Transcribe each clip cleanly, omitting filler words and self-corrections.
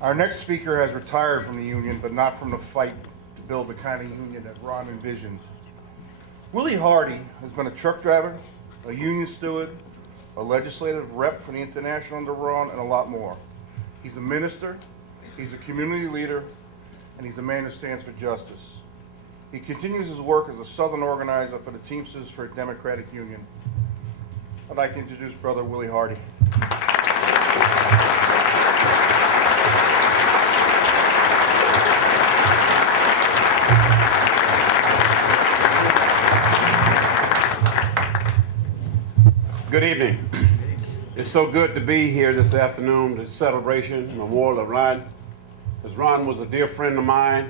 Our next speaker has retired from the union, but not from the fight to build the kind of union that Ron envisioned. Willie Hardy has been a truck driver, a union steward, a legislative rep for the International under Ron, and a lot more. He's a minister, he's a community leader, and he's a man who stands for justice. He continues his work as a Southern organizer for the Teamsters for a Democratic Union. I'd like to introduce Brother Willie Hardy. Good evening. It's so good to be here this afternoon, this celebration, memorial of Ron, because Ron was a dear friend of mine.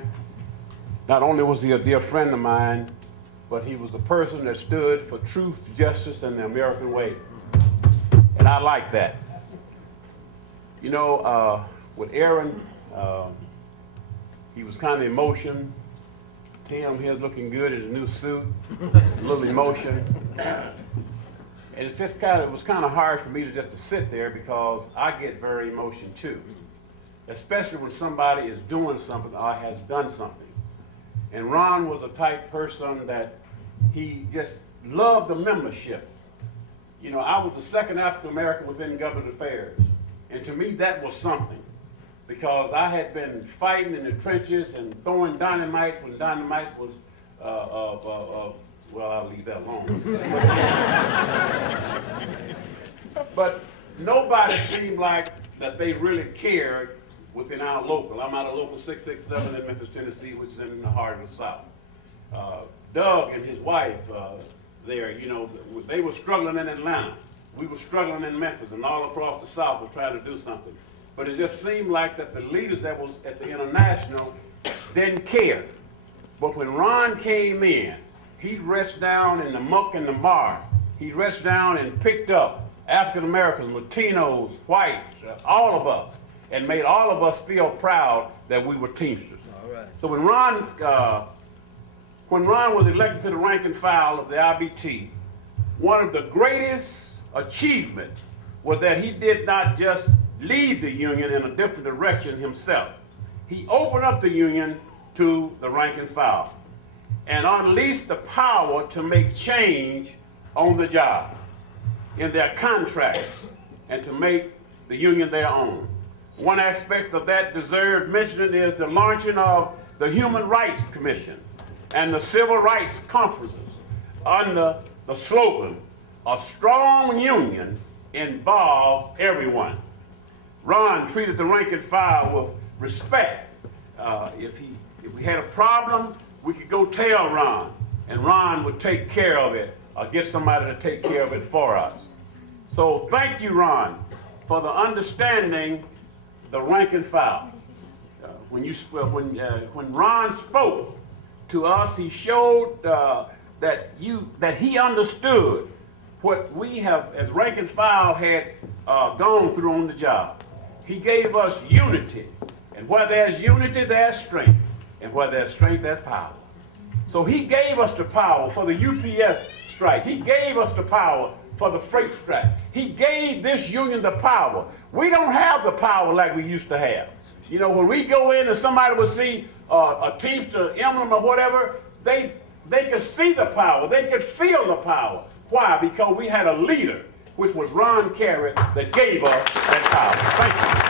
Not only was he a dear friend of mine, but he was a person that stood for truth, justice, and the American way. And I like that. You know, with Aaron, he was kind of emotion. Tim here's looking good in his new suit, a little emotion. And it's just it was kind of hard for me to sit there because I get very emotional too, especially when somebody is doing something or has done something. And Ron was a type person that he just loved the membership. You know, I was the second African American within government affairs, and to me that was something, because I had been fighting in the trenches and throwing dynamite when dynamite was well, I'll leave that alone. But nobody seemed like that they really cared within our local. I'm out of local 667 in Memphis, Tennessee, which is in the heart of the South. Doug and his wife there, you know, they were struggling in Atlanta. We were struggling in Memphis, and all across the South were trying to do something. But it just seemed like that the leaders that was at the International didn't care. But when Ron came in, he reached down in the muck and the mire. He reached down and picked up African Americans, Latinos, whites, all of us, and made all of us feel proud that we were Teamsters. All right. So when Ron was elected to the rank and file of the IBT, one of the greatest achievements was that he did not just lead the union in a different direction himself. He opened up the union to the rank and file and unleashed the power to make change on the job, in their contracts, and to make the union their own. One aspect of that deserved mentioning is the launching of the Human Rights Commission and the Civil Rights Conferences under the slogan, "A strong union involves everyone." Ron treated the rank and file with respect. If we had a problem, we could go tell Ron, and Ron would take care of it or get somebody to take care of it for us. So thank you, Ron, for the understanding the rank and file. When Ron spoke to us, he showed that he understood what we have, as rank and file, had gone through on the job. He gave us unity, and where there's unity, there's strength, and where there's strength, there's power. So he gave us the power for the UPS strike. He gave us the power for the freight strike. He gave this union the power. We don't have the power like we used to have. You know, when we go in and somebody will see a Teamster emblem or whatever, they could see the power. They could feel the power. Why? Because we had a leader, which was Ron Carey, that gave us that power. Thank you.